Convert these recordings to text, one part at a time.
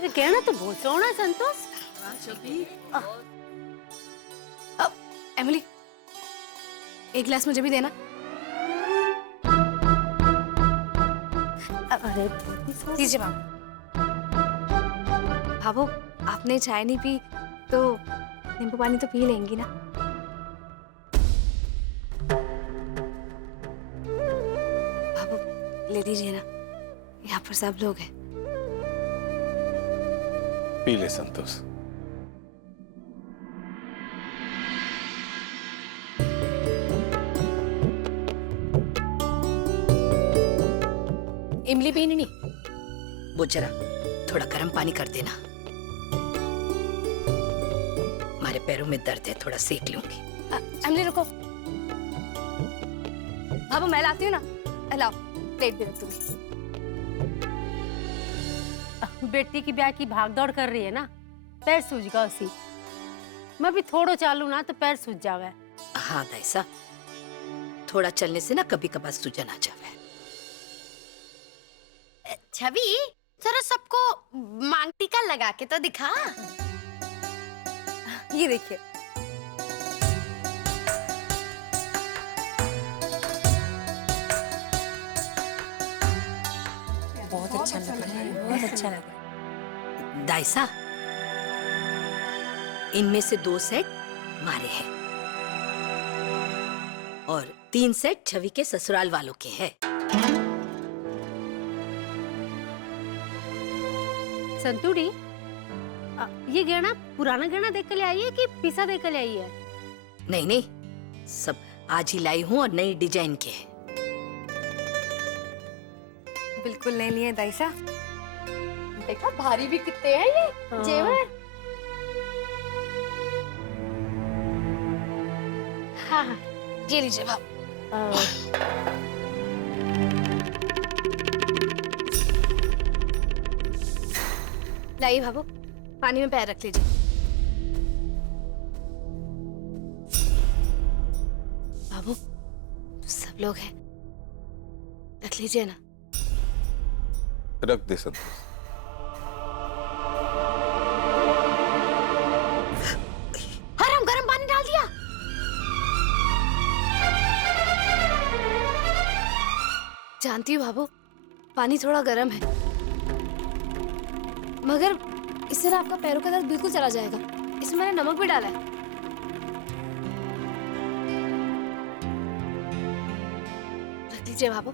ये गहना तो बहुत सोना है संतोष। अब एमिली, एक गिलास मुझे भी देना। अरे लीजिए बाबू। बाबू, आपने चाय नहीं पी तो नींबू पानी तो पी लेंगी ना? बाबू ले लीजिए ना, यहाँ पर सब लोग हैं। पी ले संतोष। इमली पीनी नहीं? वो जरा थोड़ा गर्म पानी कर देना, हमारे पैरों में दर्द है, थोड़ा सेक लूंगी। इमली रुको, बाबू मैं लाती हूँ ना। लाओ प्लेट भी रख दूंगी। बेटी की ब्याह की भाग दौड़ कर रही है ना, पैर सूझ गया उसी। मैं भी थोड़ो चालू ना तो पैर सूझ जावे। हाँ दाइसा, थोड़ा चलने से ना कभी कभार सूजन आ जावे। छवि, जरा सबको मांग टीका लगा के तो दिखा। ये देखिए, बहुत अच्छा लग रहा है, बहुत अच्छा लग रहा है। दाइसा, इनमें से 2 सेट मारे हैं और 3 सेट छवि के ससुराल वालों के हैं। संतुड़ी, ये गहना पुराना गहना देख कर ले आई है कि पीसा देख कर ले आई है? नहीं नहीं, सब आज ही लाई हूँ और नई डिजाइन के हैं। बिल्कुल नहीं लिए दाइसा। देखा भारी भी कितने हैं ये जेवर। हाँ हाँ, ये लीजिए बाबू। लाइए बाबू, पानी में पैर रख लीजिए। बाबू, सब लोग हैं, रख लीजिए ना। रख दे संतोष। हराम गरम पानी डाल दिया। जानती हूँ बाबू, पानी थोड़ा गर्म है, मगर इससे ना आपका पैरों का दर्द बिल्कुल चला जाएगा। इसमें मैंने नमक भी डाला है। रख दीजिए बाबू।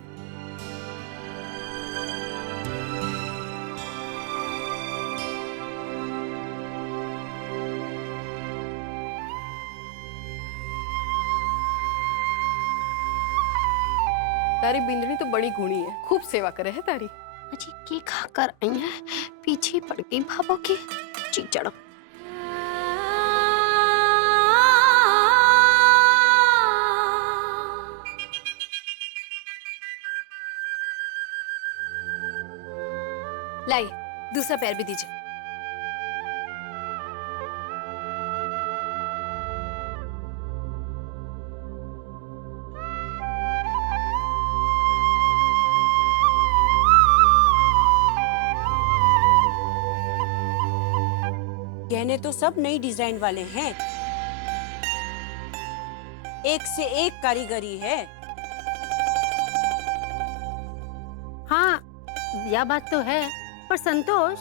तारी बिंदनी तो बड़ी गुणी है, खूब सेवा करे है तारी। अजी की खाकर आई है, पीछे पड़ गई भाभो की चिचड़। लाइए, दूसरा पैर भी दीजिए। गहने तो सब नई डिजाइन वाले हैं, एक से एक कारीगरी है। हाँ, यह बात तो है, पर संतोष,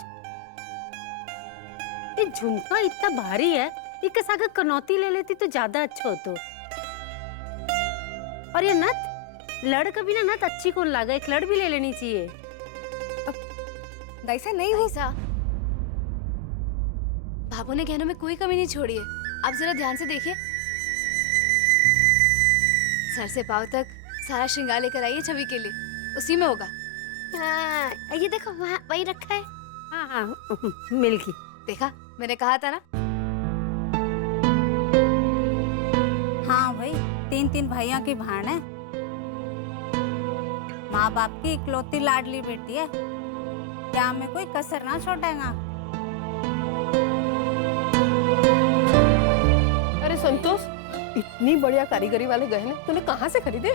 ये झुमका इतना भारी है, इसके साथ कनौती ले लेती तो ज्यादा अच्छा होता। और ये नथ, लड़ का भी ना नथ अच्छी कौन लगा, एक लड़ भी ले लेनी चाहिए। दाइसा नहीं हो। दाइसा, बाबू ने गहनों में कोई कमी नहीं छोड़ी है, आप जरा ध्यान से देखिए। सर से पांव तक सारा श्रृंगार लेकर आइए छवि के लिए, उसी में होगा। हाँ, ये देखो वहाँ वही रखा है। हाँ हाँ, मिल गई। देखा, मैंने कहा था ना। हाँ भाई, 3 भाइयों की भाण है, माँ बाप की इकलौती लाडली बेटी है, क्या में कोई कसर ना छोड़ेगा। अरे संतोष, इतनी बढ़िया कारीगरी वाले गहने तूने कहाँ से खरीदे?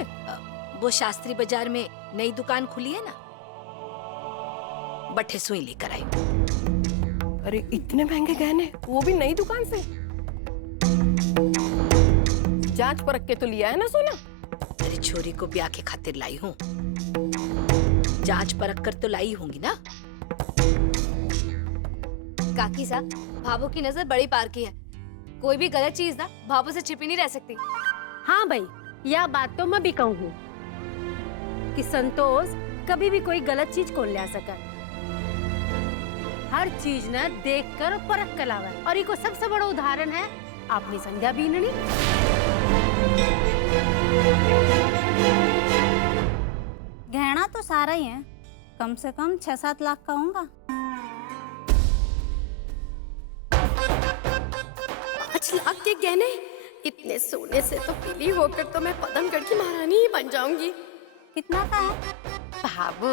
वो शास्त्री बाजार में नई दुकान खुली है ना, बट्टे सुई लेकर आई। अरे इतने महंगे गहने, वो भी नई दुकान से। जांच परख के तो लिया है ना सोना? तेरी छोरी को ब्याह के खातिर लाई हूँ, जांच परख कर तो लाई होंगी ना। काकी साहब, भाभो की नजर बड़ी पार की है। कोई भी गलत चीज ना भाभो से छिपी नहीं रह सकती। हाँ भाई, यह बात तो मैं भी कहूँ कि संतोष कभी भी कोई गलत चीज कौन ला सका। हर चीज न देख कर परख कर लावा, और इको सबसे बड़ा उदाहरण है अपनी संध्या बीननी। गहना तो सारा ही है, कम से कम 6-7 लाख का होगा। 5 लाख के गहने? इतने सोने से तो पीली होकर तो मैं पदमगढ़ की महारानी ही बन जाऊंगी। कितना का है? बाबू,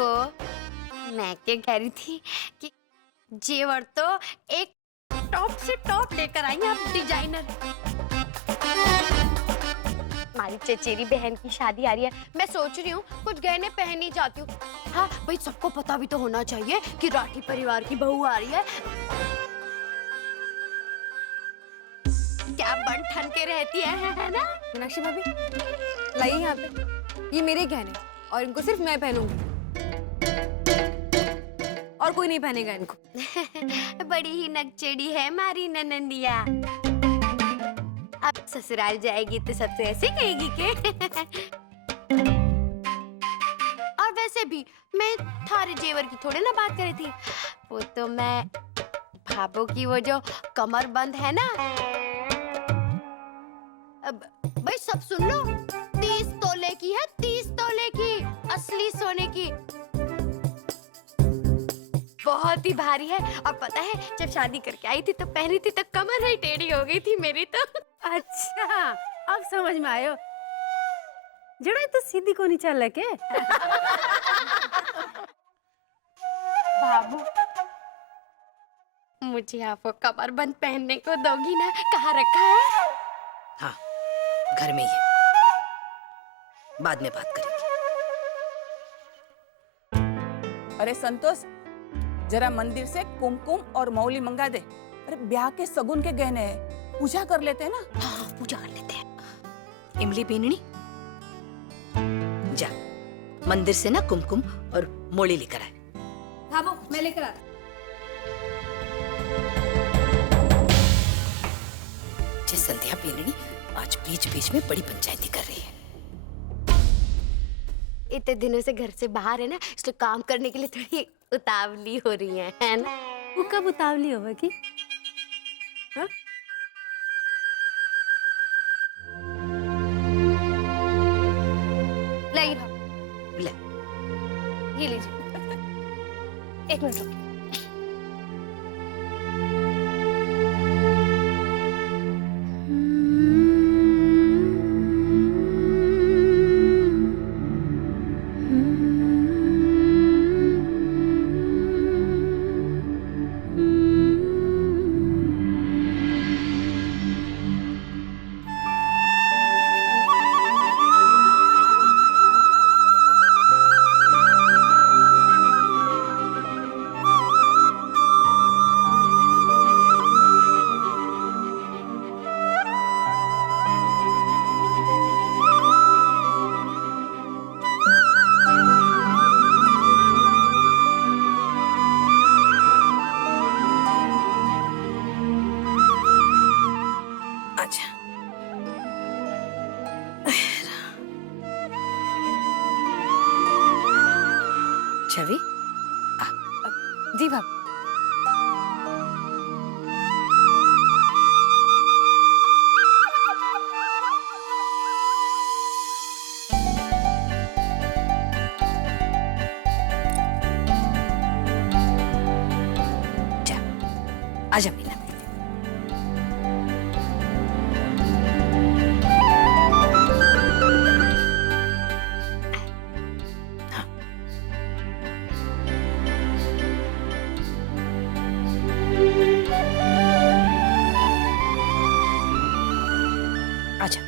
मैं क्या कह रही थी कि जेवर तो एक टॉप से टॉप लेकर आई हैं आप डिजाइनर। हमारी चचेरी बहन की शादी आ रही है, मैं सोच रही हूँ कुछ गहने पहन ही जाती हूँ। हाँ भाई, सबको पता भी तो होना चाहिए कि राठी परिवार की बहू आ रही है। क्या बन ठन के रहती है ना? मीनाक्षी भाभी, लाइए यहाँ पे, ये मेरे गहने और इनको सिर्फ मैं पहनूंगी और कोई नहीं पहनेगा इनको। बड़ी ही नकचड़ी है हमारी ननंदिया। अब ससुराल जाएगी तो सबसे ऐसे कहेगी के। और वैसे भी मैं थारे जेवर की थोड़े ना बात कर रही थी, वो तो मैं भाभो की वो जो कमर बंद है ना। अब भाई सब सुन लो, 30 तोले की है, 30 तोले की, असली सोने की, बहुत ही भारी है। और पता है, जब शादी करके आई थी तो पहनी थी तो कमर ही टेढ़ी हो गई थी मेरी तो। अच्छा, अब समझ में आयो। जड़ा तो सीधी को नहीं चल के। बाबू, मुझे आप वो कमर बंद पहनने को दोगी ना? कहाँ रखा है? हाँ, घर में ही है, बाद में बात करेंगे। अरे संतोष, जरा मंदिर से कुमकुम और मौली मंगा दे। अरे ब्याह के सगुन के गहने हैं, पूजा कर लेते हैं ना। हाँ, पूजा कर लेते हैं। इमली बीननी, जा मंदिर से ना कुमकुम और मोली लेकर आए। भाभो, मैं लेकर आ। जी संध्या बीननी आज बीच बीच में बड़ी पंचायती कर रही है। इतने दिनों से घर से बाहर है ना, इसलिए काम करने के लिए थोड़ी उतावली हो रही है ना? वो कब उतावली होगी? हाँ? लाइए भाभो, ले, ये लीजिए। एक मिनट रुकिए। अच्छा छवि, जी भाभी। जा, आजा मीना। आजा,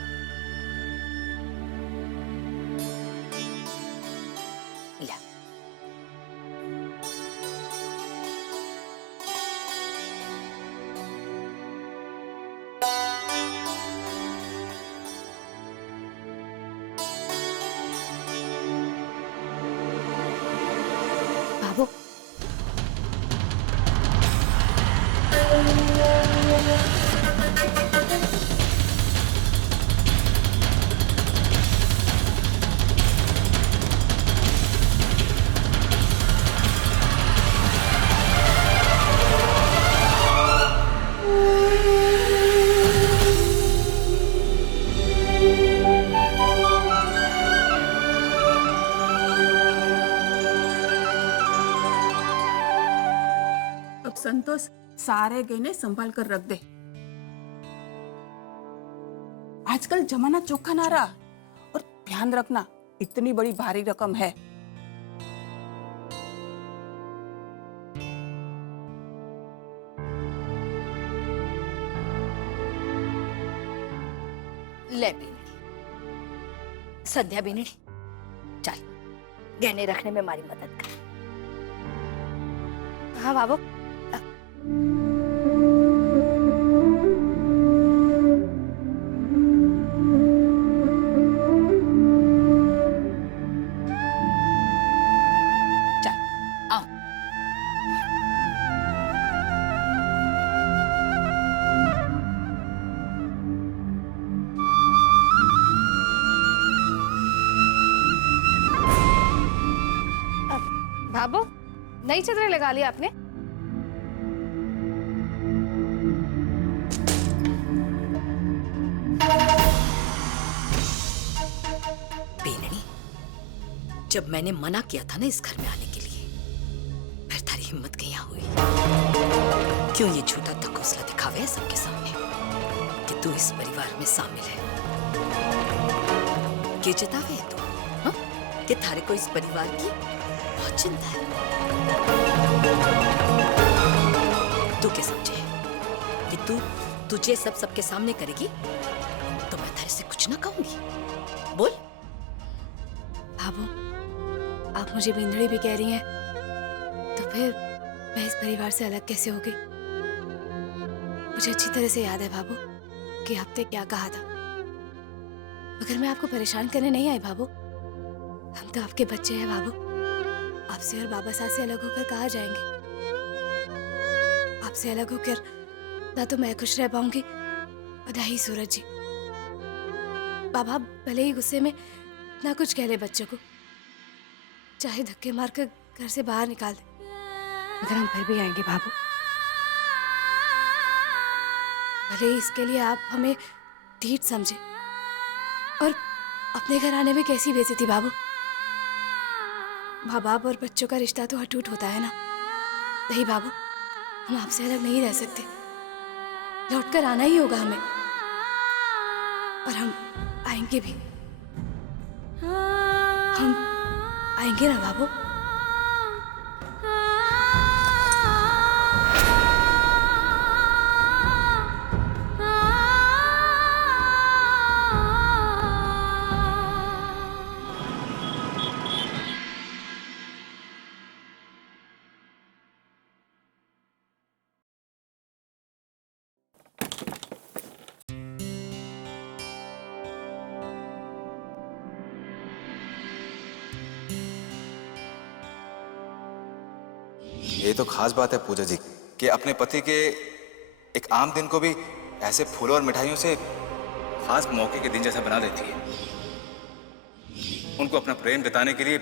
ला। अब संतोष सारे गहने संभाल कर रख दे। आजकल जमाना चोखा ना रहा, और ध्यान रखना इतनी बड़ी भारी रकम है। ले बीनड़ी, संध्या बीनड़ी, चल गहने रखने में हमारी मदद कर। हाँ बाबू। चल आओ। बाबू, नई चदरें लगा ली आपने? बीनड़ी, जब मैंने मना किया था ना इस घर में आने के लिए, फिर तारी हिम्मत कहाँ हुई? क्यों ये झूठा तकोसला दिखावे है सबके सामने कि तू इस परिवार में शामिल है? क्या जतावे है तू, हाँ? कि थारे को इस परिवार की बहुत चिंता है? तू क्या समझे कि तुझे सबके सामने करेगी तो मैं थारे से कुछ ना कहूंगी? बोल। बाबू, आप मुझे बिंदड़ी भी कह रही हैं, तो फिर मैं इस परिवार से अलग कैसे हो गई? मुझे अच्छी तरह से याद है बाबू कि आपने क्या कहा था, मगर मैं आपको परेशान करने नहीं आई बाबू। हम तो आपके बच्चे हैं बाबू। आपसे और बाबा साहब से अलग होकर कहाँ जाएंगे? आपसे अलग होकर ना तो मैं खुश रह पाऊंगी और ना ही सूरज जी। बाबा भले ही गुस्से में ना कुछ कह ले बच्चों को, चाहे धक्के मारकर घर से बाहर निकाल दे, मगर हम फिर भी आएंगे बाबू। भले ही इसके लिए आप हमें ढीठ समझे, और अपने घर आने में कैसी बेइज्जती बाबू। माँ बाप और बच्चों का रिश्ता तो अटूट होता है ना। नहीं बाबू, हम आपसे अलग नहीं रह सकते, लौटकर आना ही होगा हमें, और हम आएंगे भी। हम आएंगे ना बाबू? ये तो खास बात है पूजा जी कि अपने पति के एक आम दिन को भी ऐसे फूलों और मिठाइयों से खास मौके के दिन जैसा बना देती है। उनको अपना प्रेम जताने के लिए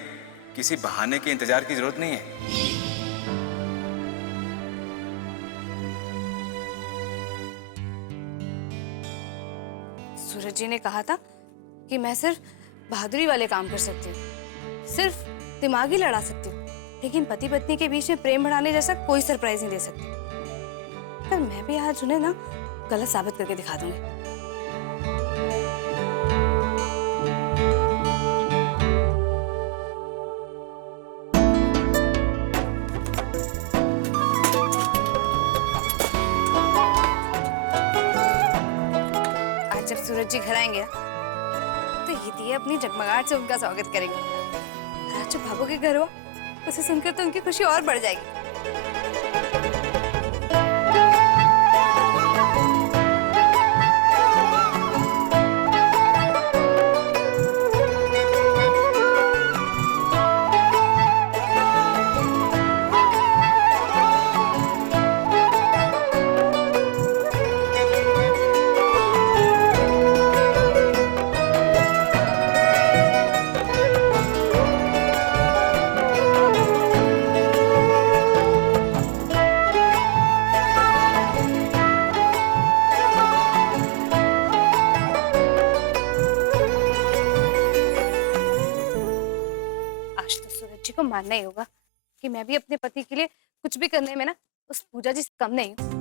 किसी बहाने के इंतजार की जरूरत नहीं है। सूरज जी ने कहा था कि मैं सिर्फ बहादुरी वाले काम कर सकती हूँ, सिर्फ दिमागी लड़ा सकती हूँ, लेकिन पति पत्नी के बीच में प्रेम बढ़ाने जैसा कोई सरप्राइज नहीं दे सकती। पर मैं भी आज उन्हें ना गलत साबित करके दिखा दूंगी। आज जब सूरज जी घर आएंगे तो ये दिए अपनी जगमगाहट से उनका स्वागत करेंगे। और आज जो भाभो के घर हुआ उसे सुनकर तो उनकी खुशी और बढ़ जाएगी। मानना ही होगा कि मैं भी अपने पति के लिए कुछ भी करने में ना उस पूजा जी से कम नहीं हूँ।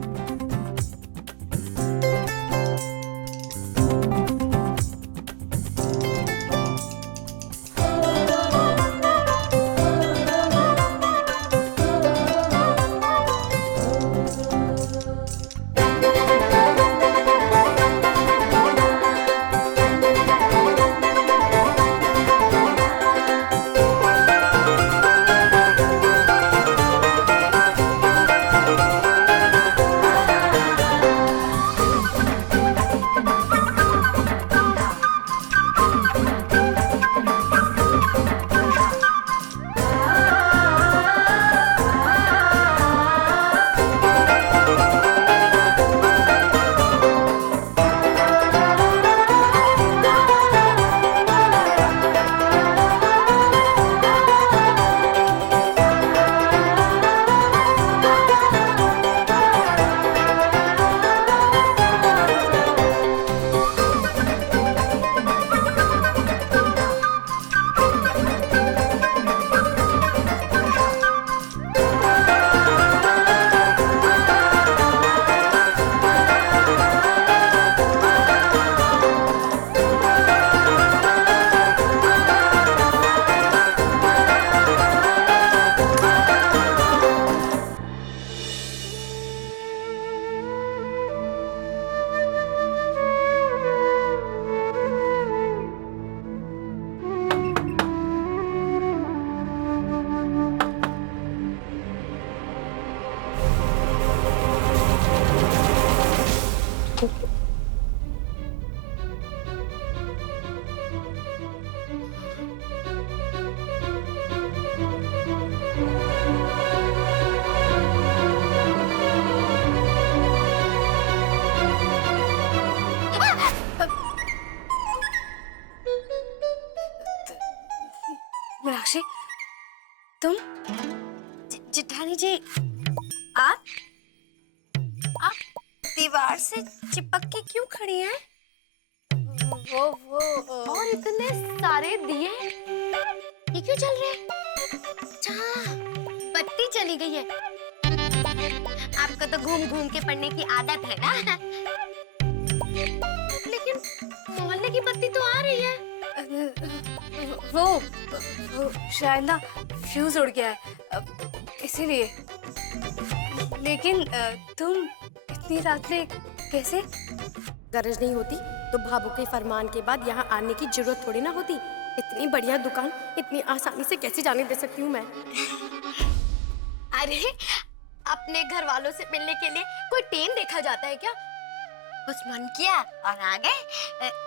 मीनाक्षी, तुम? जेठानी जी, आप दीवार से चिपक के क्यों खड़ी हैं? वो और इतने सारे दिए ये क्यों चल रहे हैं? अच्छा, बत्ती चली गई है। आपको तो घूम घूम के पढ़ने की आदत है ना? लेकिन मोहल्ले की बत्ती तो आ रही है। वो शायद ना फ्यूज उड़ गया है, इसीलिए। लेकिन तुम इतनी रात में कैसे? गरज नहीं होती तो भाभू के फरमान के बाद यहाँ आने की जरूरत थोड़ी ना होती। इतनी बढ़िया दुकान इतनी आसानी से कैसे जाने दे सकती हूँ मैं? अरे, अपने घर वालों से मिलने के लिए कोई टेन देखा जाता है क्या? बस मन किया और आ गए।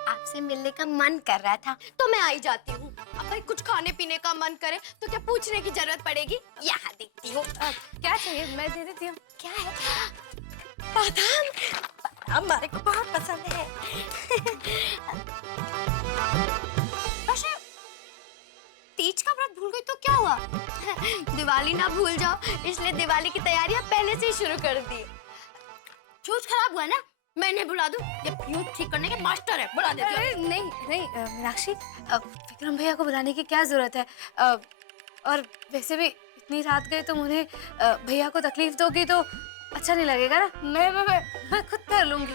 आपसे मिलने का मन कर रहा था तो मैं आई जाती हूँ। अब भाई कुछ खाने पीने का मन करे तो क्या पूछने की जरूरत पड़ेगी? यहाँ देखती हूँ। क्या चाहिए? मैं दे देती हूँ। क्या है? बादाम। बादाम हमारे को बहुत पसंद है। वैसे तीज का व्रत भूल गई तो क्या हुआ? दिवाली ना भूल जाओ, इसलिए दिवाली की तैयारियां पहले से ही शुरू कर दी। फ्यूज खराब हुआ ना, मैं इन्हें बुला दूं? ये फ्यूज ठीक करने के मास्टर है, बुला देती हूं। नहीं मीनाक्षी, विक्रम भैया को बुलाने की क्या जरूरत है? और वैसे भी इतनी रात गए तुम उन्हें भैया को तकलीफ दोगी तो अच्छा नहीं लगेगा ना। मैं खुद कर लूंगी।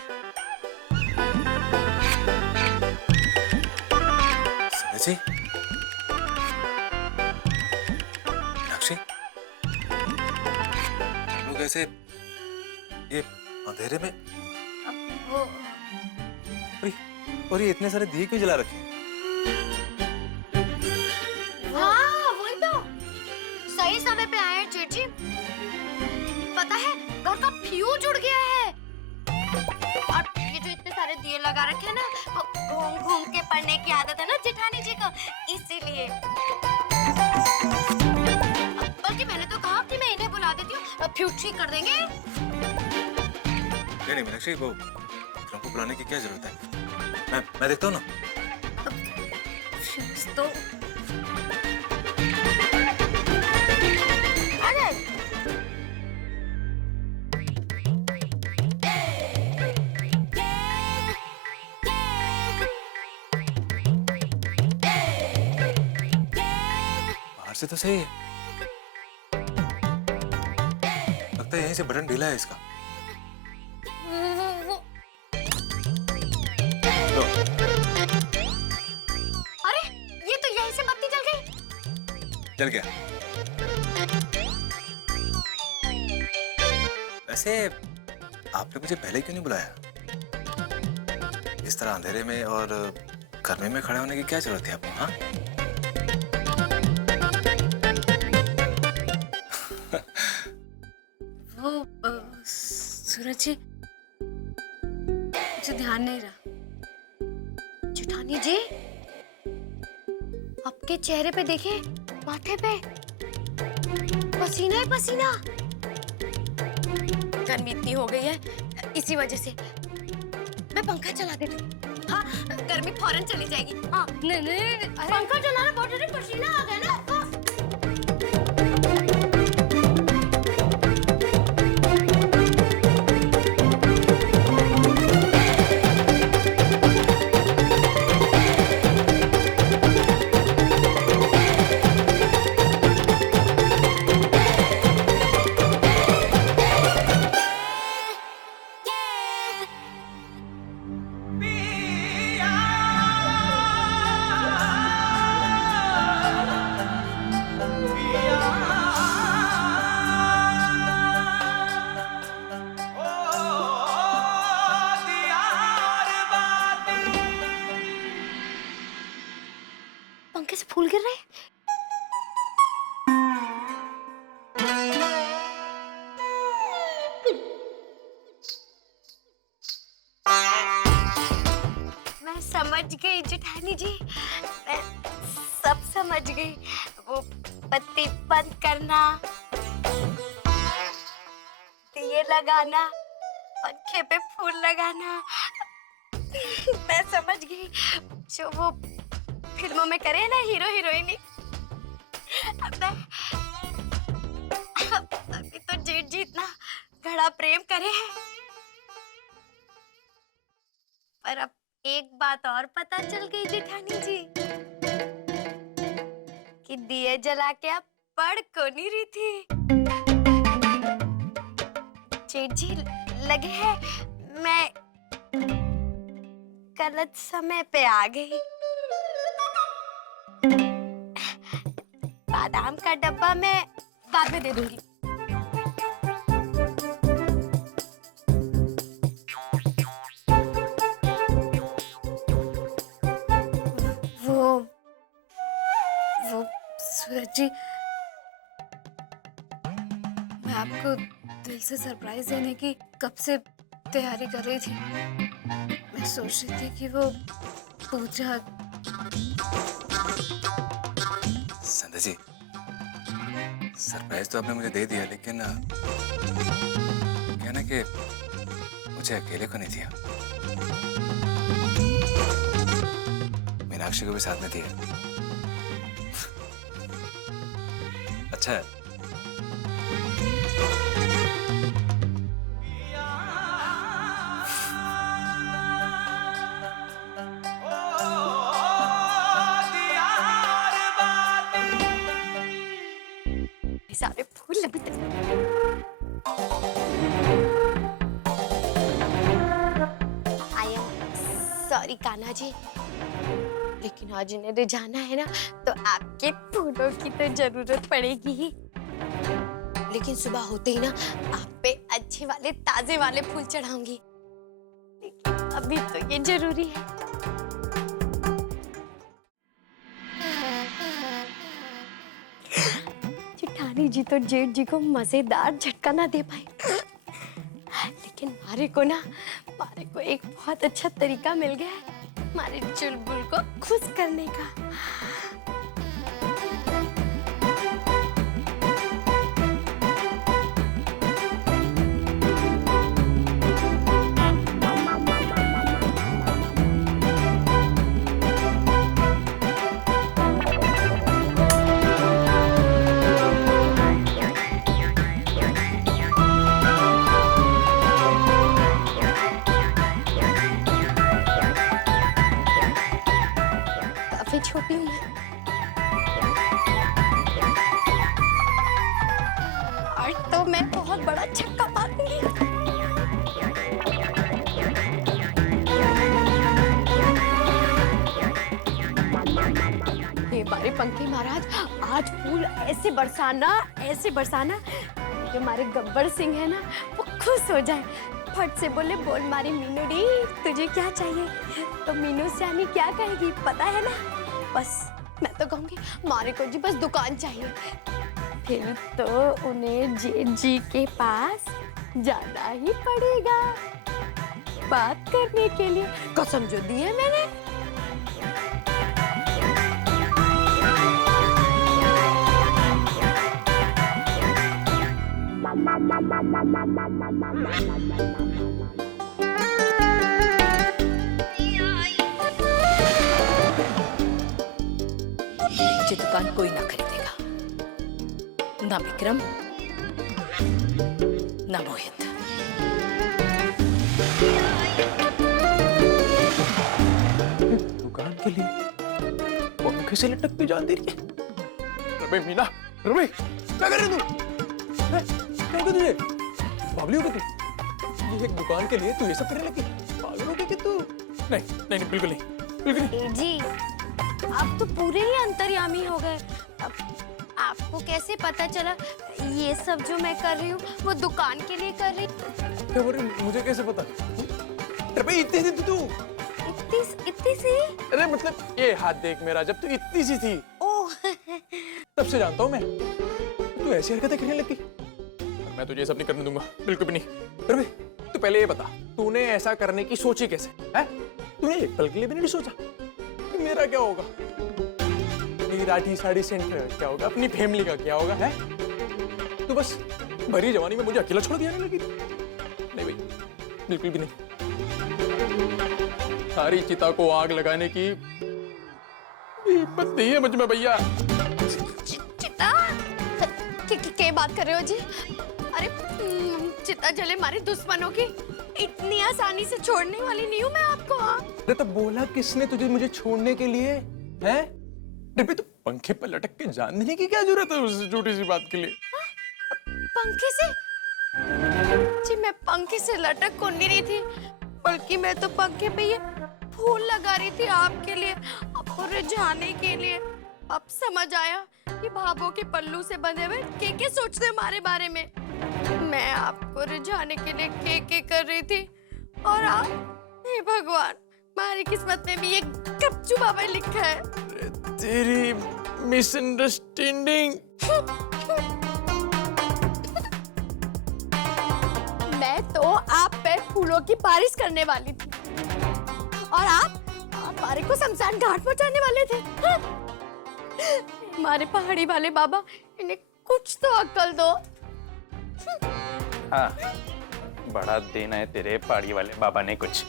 जी मीनाक्षी, लोग ऐसे ये अंधेरे में वो और ये इतने सारे दिए क्यों जला रखे हैं? हाँ, वही तो। सही समय पे आए हैं जेठ जी। पता है, घर का फ्यूज उड़ गया है। और ये जो इतने सारे दिए लगा रखे हैं ना, वो घूम घूम के पढ़ने की आदत है ना जेठानी जी को, इसीलिए। बल्कि मैंने तो कहा कि मैं इन्हें बुला देती हूँ, फ्यूज ठीक कर देंगे। नहीं मीनाक्षी, वो विक्रम को बुलाने की क्या जरूरत है? मैं देखता हूँ ना। तो बाहर से तो सही है, लगता है यहीं से बटन ढीला है इसका। लो। अरे ये तो यहीं से बत्ती जल गई। चल गया। वैसे आपने मुझे पहले क्यों नहीं बुलाया? इस तरह अंधेरे में और गर्मी में खड़े होने की क्या जरूरत है आपको? हाँ? वो सूरज जी, मुझे ध्यान नहीं रहा। जेठानी जी, आपके चेहरे पे देखे, माथे पे पसीना ही पसीना। गर्मी इतनी हो गई है, इसी वजह से मैं पंखा चला देती हूँ। हाँ, गर्मी फौरन चली जाएगी। हाँ, नहीं, पंखा चलाना बहुत जरूरी, पसीना आ गया ना। पंखे से फूल गिर रहे हैं। मैं समझ गई जेठानी जी, मैं सब समझ गई। वो बत्ती बंद करना, दिए लगाना, पंखे पे फूल लगाना, मैं समझ गई। जो वो फिल्मों में करे ना हीरो हीरोइनी, अभी तो जेठ जी इतना घड़ा प्रेम करे हैं। पर अब एक बात और पता चल गई जेठानी जी, कि दिए जला के आप पढ़ को नहीं रही थी। जेठ जी लगे है मैं गलत समय पे आ गई। बादाम का डब्बा मैं बाद में दे दूंगी। वो सूरज जी, मैं आपको दिल से सरप्राइज देने की कब से तैयारी कर रही थी। मैं सोच रही थी कि वो पूजा। संध्या जी, सरप्राइज तो आपने मुझे दे दिया, लेकिन क्या ना कि मुझे अकेले को नहीं दिया, मीनाक्षी को भी साथ में दिया। अच्छा है। सारे फूल अभी तक। I am sorry Kanha ji, लेकिन आज इन्हें रिझाना है ना, तो आपके फूलों की तो जरूरत पड़ेगी ही। लेकिन सुबह होते ही ना आप पे अच्छे वाले ताजे वाले फूल चढ़ाऊंगी। लेकिन अभी तो ये जरूरी है। जेठानी जी तो जेठ जी को मजेदार झटका ना दे पाए, लेकिन मारे को एक बहुत अच्छा तरीका मिल गया है हमारे चुलबुल को खुश करने का। छोटी हूँ मैं, और तो मैं बहुत बड़ा छक्का ऐसे बरसाना जो हमारे गब्बर सिंह है ना वो खुश हो जाए, फट से बोले बोल मारी मीनूड़ी तुझे क्या चाहिए, तो मीनू श्यामी क्या कहेगी पता है ना, बस मैं तो कहूँगी मारे को जी बस दुकान चाहिए, फिर तो उन्हें जेठ जी के पास जाना ही पड़ेगा बात करने के लिए, कसम जो दी है मैंने। ये दुकान कोई ना खरीदेगा, ना विक्रम ना मोहित। दुकान के लिए पंखे से लटक के जान दे रही है। रबे मीना, रबे क्या कर रहे तू? क्या हो तुझे? बावली हो गई तू? ये एक दुकान के लिए तू ये सब करने लगी? पागल हो गई कि तू? नहीं नहीं नहीं, बिल्कुल नहीं, बिल्कुल नहीं। जी आप तो पूरे ही अंतर्यामी हो गए। अब आपको कैसे पता चला ये सब जो मैं कर रही हूँ वो दुकान के लिए कर रही? क्या बोल रही? मुझे कैसे पता? रबे इतनी सी तू? इतनी सी? अरे मतलब ये हाथ देख मेरा, जब तू इतनी सी थी ओह तब से जानता हूँ मैं। तू ऐसी हरकतें करने लगी, मैं तुझे ये सब नहीं करने दूंगा, बिल्कुल भी नहीं। रबे तू पहले ये बता, तूने ऐसा करने की सोची कैसे? है तूने एक पल के लिए भी नहीं सोचा कि मेरा क्या होगा, मेरी राठी साड़ी सेंटर क्या होगा, अपनी फैमिली का क्या होगा? है तू बस भरी जवानी में मुझे अकेला छोड़ दिया लगी? नहीं भाई, बिल्कुल भी नहीं। सारी चिता को आग लगाने की हिम्मत नहीं है मुझ में भैया। चिता क्या बात कर रहे हो जी? अरे चिता जले हमारे दुश्मनों की, इतनी आसानी से छोड़ने वाली नहीं हूँ मैं आपको। अरे तो बोला किसने तुझे मुझे छोड़ने के लिए? हैं? अरे तो पंखे पर लटक के जान देने की क्या जरूरत है उस छोटी सी बात के लिए? पंखे से? जी मैं पंखे से लटक को नहीं रही थी, बल्कि मैं तो पंखे पे ये फूल लगा रही थी आपके लिए, आपको रिझाने के लिए। अब समझ आया कि भाभों के पल्लू से बंधे हुए के सोचते हमारे बारे में। मैं आपको रिझाने के लिए के कर रही थी और आप, हे भगवान, हमारी किस्मत में भी ये गपचू बाबा लिखा है। तेरी मिसअंडरस्टैंडिंग। मैं तो आप पे फूलों की बारिश करने वाली थी और आप हमारे को शमशान घाट पहुंचाने वाले थे। हाँ? हमारे पहाड़ी वाले बाबा, इन्हें कुछ तो अक्ल दो। हाँ, बड़ा देना है तेरे पहाड़ी वाले बाबा ने कुछ।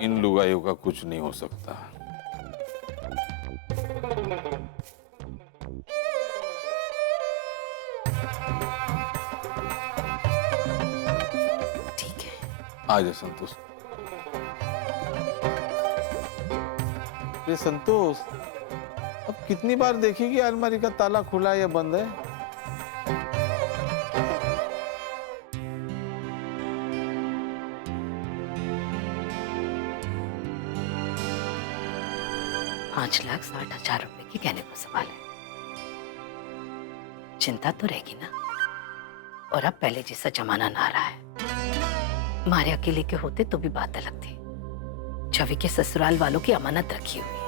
इन लुगाइयों का कुछ नहीं हो सकता। ठीक है, आ जा संतोष। ये संतोष, अब कितनी बार देखेगी अलमारी का ताला खुला या बंद है? पाँच लाख 60,000 रुपए की गहने को सवाल है। चिंता तो रहेगी ना, और अब पहले जैसा जमाना ना रहा है। हमारे अकेले के होते तो भी बात अलग थी। छवि के ससुराल वालों की अमानत रखी हुई है,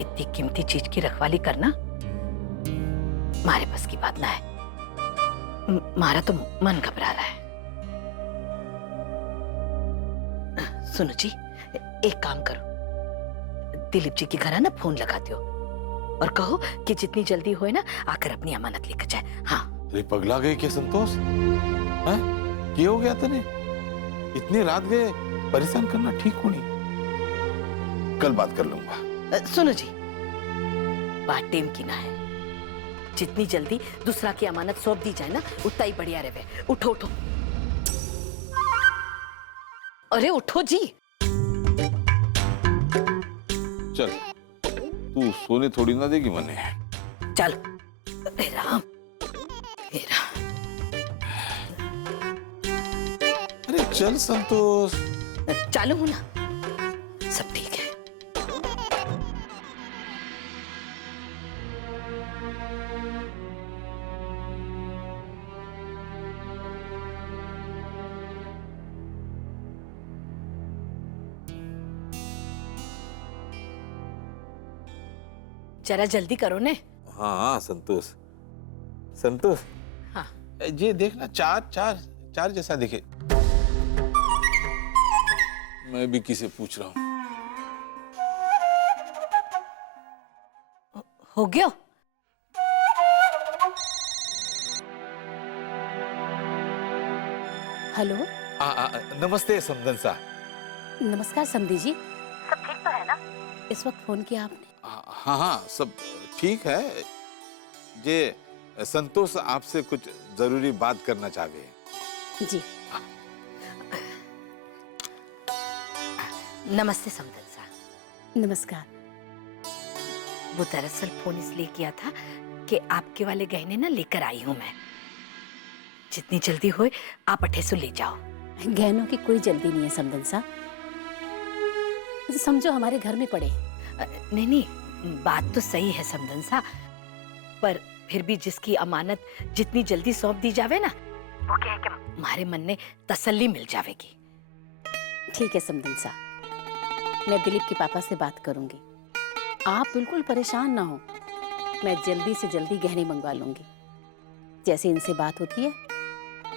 इतनी कीमती चीज की रखवाली करना हमारे बस की बात ना है। हमारा तो मन घबरा रहा है। सुनो जी, एक काम करो, दिलीप जी के घर ना फोन लगा दो और कहो कि जितनी जल्दी होए ना आकर अपनी अमानत लेकर जाए। हाँ। अरे पगला गई क्या संतोष? हैं? क्या हो गया तने? इतनी रात गए, परेशान करना ठीक हो नहीं। कल बात कर लूंगा। सुनो जी, बात टेम की ना है। जितनी जल्दी दूसरा की अमानत सौंप दी जाए ना उतना ही बढ़िया रहे। उठो उठो, अरे उठो जी। चल, तू सोने थोड़ी ना देगी मने। चल हे राम, हे राम। अरे चल संतोष। चालू हूं ना, सब ठीक है। जरा जल्दी करो ने। हाँ संतोष, संतोष। हाँ। ये देखना, चार चार चार जैसा दिखे। मैं भी किसे पूछ रहा हूँ। हो गया। हेलो, नमस्ते समदन सा। नमस्कार समधी जी। सब ठीक तो है ना? इस वक्त फोन किया आपने? हाँ हाँ, सब ठीक है। ये संतोष आपसे कुछ जरूरी बात करना चाहते हैं। जी। नमस्ते समदन सा। नमस्कार। वो दरअसल फोन इसलिए किया था कि आपके वाले गहने ना लेकर आई हूं मैं। जितनी जल्दी होए आप अठेसु ले जाओ। गहनों की कोई जल्दी नहीं है समदन सा, समझो हमारे घर में पड़े। नहीं नहीं, बात तो सही है समदन सा, पर फिर भी जिसकी अमानत जितनी जल्दी सौंप दी जावे ना, वो क्या है कि हमारे मन में तसल्ली मिल जावेगी। ठीक है समदन सा, मैं दिलीप के पापा से बात करूंगी। आप बिल्कुल परेशान ना हो, मैं जल्दी से जल्दी गहने मंगवा लूंगी। जैसे इनसे बात होती है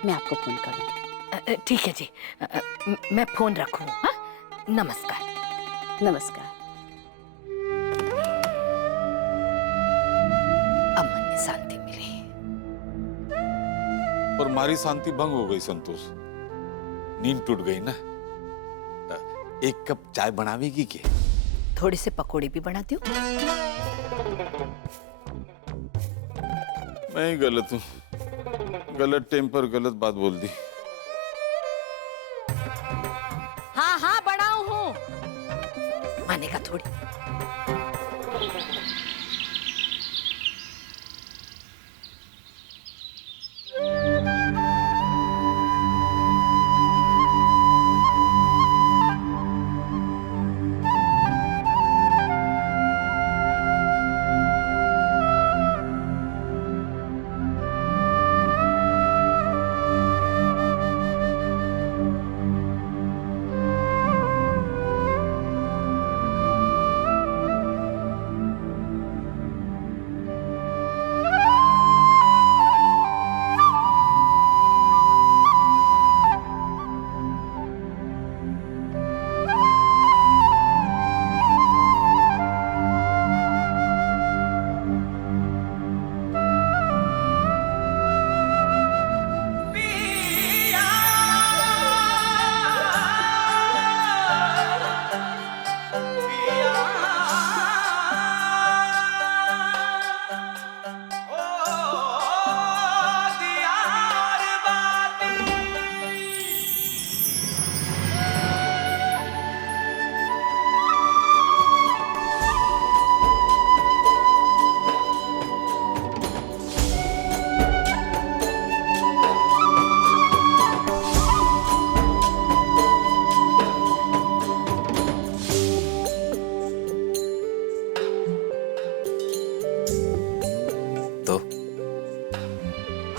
मैं आपको फोन करूंगी। ठीक है जी, मैं फोन रखूं। हाँ, नमस्कार। नमस्कार। अब मन में शांति मिली। और हमारी शांति भंग हो गई संतोष, नींद टूट गई ना। एक कप चाय बनावेगी क्या? थोड़े से पकोड़े भी बना दूं? मैं ही गलत हूँ, गलत टाइम पर गलत बात बोल दी। हाँ हाँ बनाऊ हूँ, माने का थोड़ी।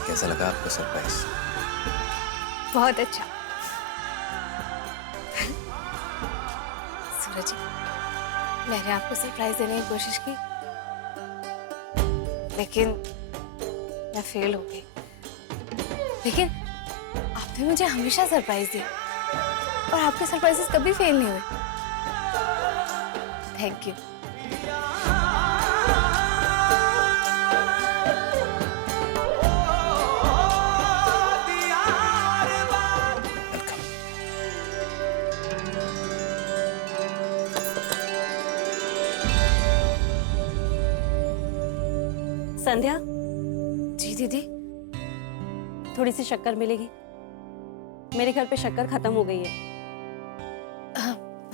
कैसा लगा आपको सरप्राइज? बहुत अच्छा। सूरज जी, मैंने आपको सरप्राइज देने की कोशिश की, लेकिन मैं फेल हो गई। लेकिन आपने मुझे हमेशा सरप्राइज दिया और आपके सरप्राइजेस कभी फेल नहीं हुए। Thank you. संध्या, जी दीदी। थोड़ी सी शक्कर मिलेगी? मेरे घर पे शक्कर खत्म हो गई है।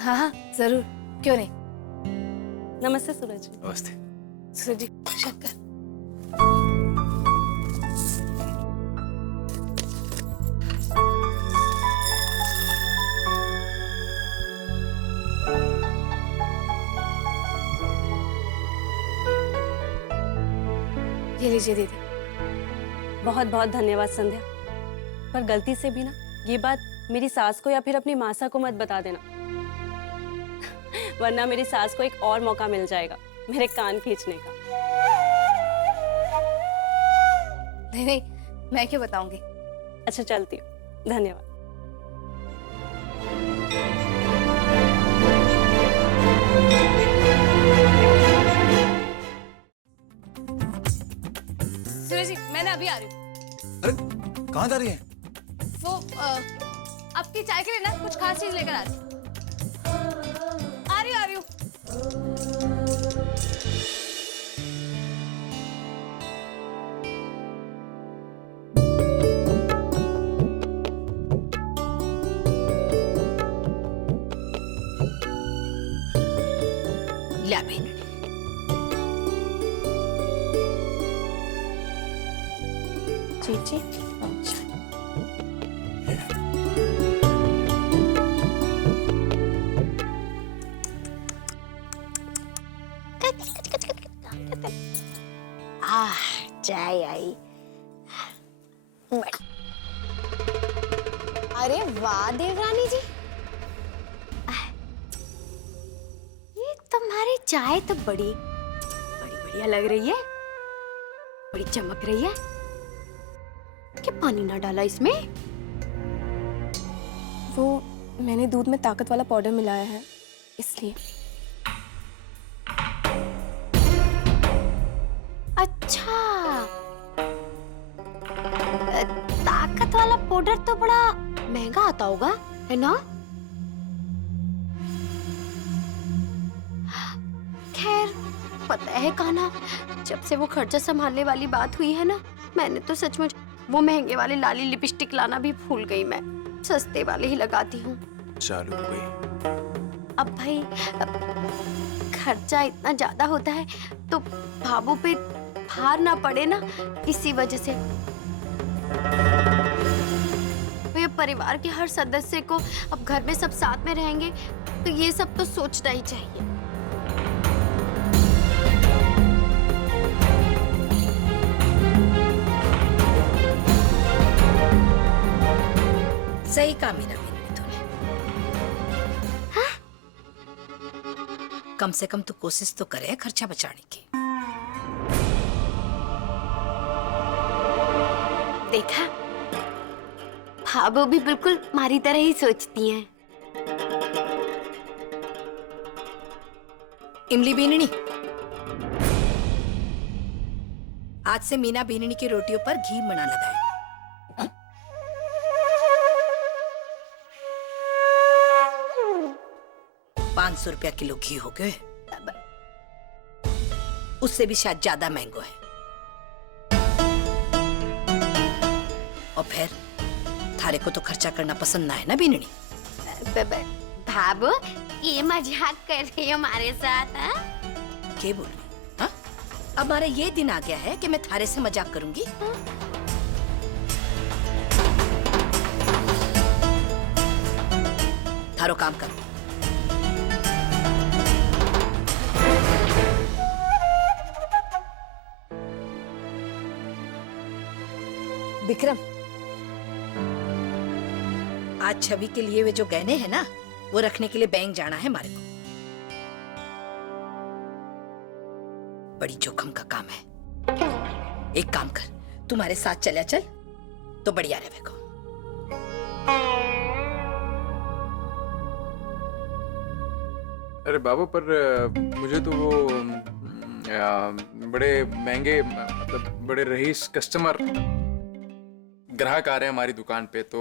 हाँ हाँ जरूर, क्यों नहीं। नमस्ते सूरज। नमस्ते। सूरज जी, शक्कर। लीजिए दीदी। बहुत बहुत धन्यवाद संध्या, पर गलती से भी ना ये बात मेरी सास को या फिर अपनी मासा को मत बता देना, वरना मेरी सास को एक और मौका मिल जाएगा मेरे कान खींचने का। नहीं नहीं, मैं क्यों बताऊंगी। अच्छा चलती हूँ, धन्यवाद। सूरज जी, मैं ना अभी आ रही हूँ। अरे कहाँ जा रही है? वो आपकी चाय के लिए ना कुछ खास चीज लेकर आ रही हूँ। आ रही हूँ। ल्या बेनड़ी, चीची चाय आई। अरे वाह देवरानी जी, ये तुम्हारी चाय तो बड़ी बढ़िया लग रही है, बड़ी चमक रही है। क्या पानी ना डाला इसमें? वो मैंने दूध में ताकत वाला पाउडर मिलाया है इसलिए। अच्छा, ताकत वाला पाउडर तो बड़ा महंगा आता होगा, है ना? खैर पता है कान्हा, जब से वो खर्चा संभालने वाली बात हुई है ना, मैंने तो सचमुच वो महंगे वाले लाली लिपस्टिक लाना भी भूल गई। मैं सस्ते वाले ही लगाती हूँ। चालू हो गई। अब भाई खर्चा इतना ज्यादा होता है तो भाभू पे भार ना पड़े ना, इसी वजह से भैया परिवार के हर सदस्य को, अब घर में सब साथ में रहेंगे तो ये सब तो सोचना ही चाहिए। सही कहा मीना बेनड़ी तूने। कम से कम तू कोशिश तो करे खर्चा बचाने की। देखा, भाभू भी बिल्कुल हमारी तरह ही सोचती हैं। इमली बेनड़ी, आज से मीना बेनड़ी की रोटियों पर घी मना लगाए। 500 रुपया किलो घी हो गए, उससे भी शायद ज्यादा महंगो है। और फिर थारे को तो खर्चा करना पसंद ना है ना बेनड़ी? भाभू ये मजाक कर रही हो हमारे साथ? हाँ? क्या बोल रही? हाँ? अब हमारा ये दिन आ गया है कि मैं थारे से मजाक करूंगी? हाँ? थारो काम करो। विक्रम, आज छवि के लिए वे जो गहने हैं ना, वो रखने के लिए बैंक जाना है हमारे को। बड़ी जोखिम का काम है। एक काम कर, तुम्हारे साथ चला चल तो बढ़िया रहेगा। अरे बाबू, पर मुझे तो वो बड़े महंगे, मतलब बड़े रईस कस्टमर ग्राहक आ रहे हैं हमारी दुकान पे, तो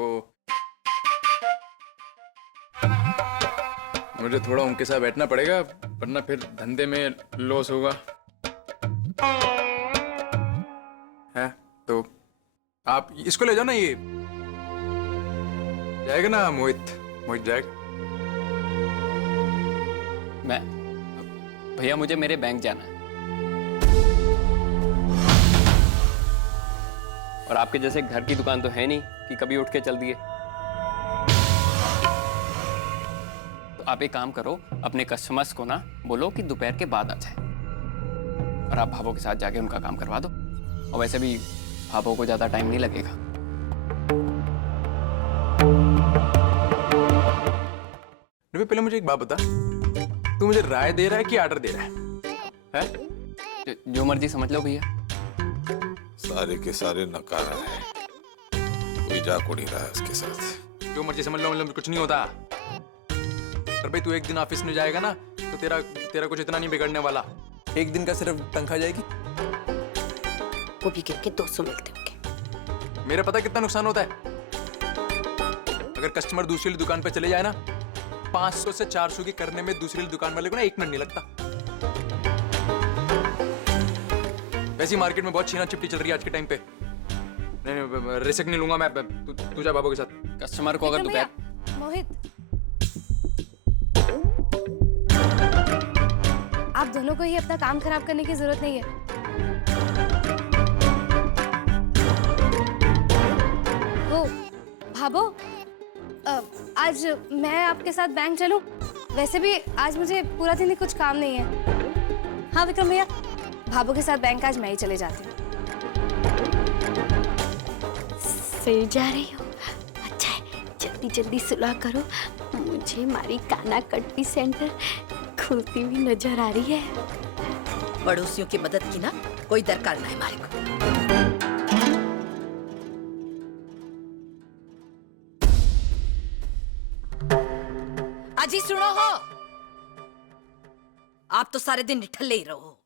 मुझे थोड़ा उनके साथ बैठना पड़ेगा, वरना फिर धंधे में लॉस होगा। है तो आप इसको ले जाओ ना, ये जाएगा ना मोहित जाएगा। भैया मुझे मेरे बैंक जाना है, और आपके जैसे घर की दुकान तो है नहीं कि कभी उठ के चल दिए। तो आप एक काम करो, अपने कस्टमर्स को ना बोलो कि दोपहर के बाद आ जाए, और आप भाभो के साथ जाके उनका काम करवा दो। और वैसे भी भाभो को ज़्यादा टाइम नहीं लगेगा। रवि पहले मुझे एक बात बता, तू मुझे राय दे रहा है कि ऑर्डर दे रहा है? जो मर्जी समझ लो भैया। सारे के सारे नकारा है, कोई जा को नहीं रहा है उसके साथ। जो मर्जी समझ लो, मतलब कुछ नहीं होता। पर भाई तू एक दिन ऑफिस में जाएगा ना तो तेरा कुछ इतना नहीं बिगड़ने वाला। एक दिन का सिर्फ तनख्वाह जाएगी, वो भी गिर के 200 मिलते होंगे। मेरा पता कितना नुकसान होता है। अगर कस्टमर दूसरी दुकान पे चले जाए ना, 500 से 400 की करने में दूसरी दुकान वाले को ना 1 मिनट नहीं लगता। वैसी मार्केट में बहुत छीना चिपटी चल रही है आज के टाइम पे। नहीं, रिस्क नहीं लूंगा मैं। तू जा बाबू के साथ। कस्टमर को अगर दोपहर मोहित, आप दोनों को ही अपना काम खराब करने की जरूरत नहीं है। ओ भाभो, आज मैं आपके साथ बैंक चलूं? वैसे भी आज मुझे पूरा दिन ही कुछ काम नहीं है। हाँ विक्रम भैया, भाभो के साथ बैंक आज मैं ही चले जाती हूँ। फिर जा रही हो? अच्छा है, जल्दी जल्दी सुलह करो। मुझे हमारी काना कट्टी सेंटर खुलती हुई नजर आ रही है। पड़ोसियों की मदद की ना कोई दरकार ना है हमारे को। अजी सुनो हो, आप तो सारे दिन निठल्ले ही रहो।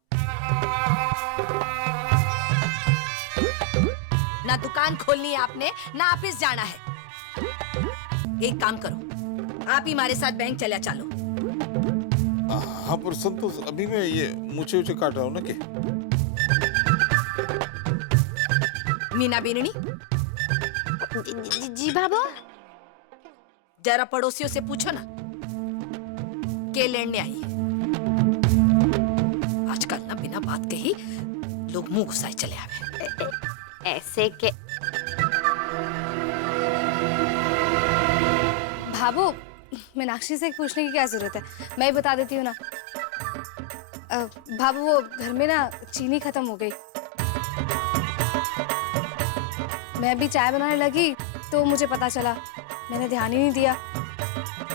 ना दुकान खोलनी है आपने, ना ऑफिस जाना है। एक काम करो, आप ही हमारे साथ बैंक चला चलो। हाँ पर संतोष, अभी मैं ये मुझे काट रहा हूँ ना। के मीना बीननी जी भाभो। जरा पड़ोसियों से पूछो ना के लेने आई है। आजकल ना बिना बात कही लोग मुंह घुसाए चले आवे। ऐसे के भाभो, मीनाक्षी से पूछने की क्या जरूरत है, मैं ही बता देती हूँ ना। भाभो, वो घर में ना चीनी खत्म हो गई। मैं भी चाय बनाने लगी तो मुझे पता चला, मैंने ध्यान ही नहीं दिया।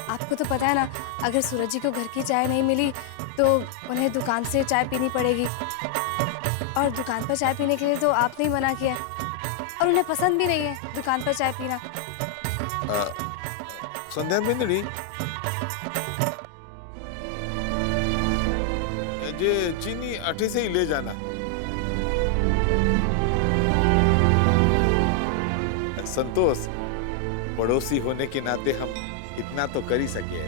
आपको तो पता है ना, अगर सूरज जी को घर की चाय नहीं मिली तो उन्हें दुकान से चाय पीनी पड़ेगी। और दुकान पर चाय पीने के लिए तो आपने ही मना किया, और उन्हें पसंद भी नहीं है दुकान पर चाय पीना। संध्या बिंदड़ी, ये चीनी अठे से ही ले जाना। संतोष, पड़ोसी होने के नाते हम इतना तो कर ही सके।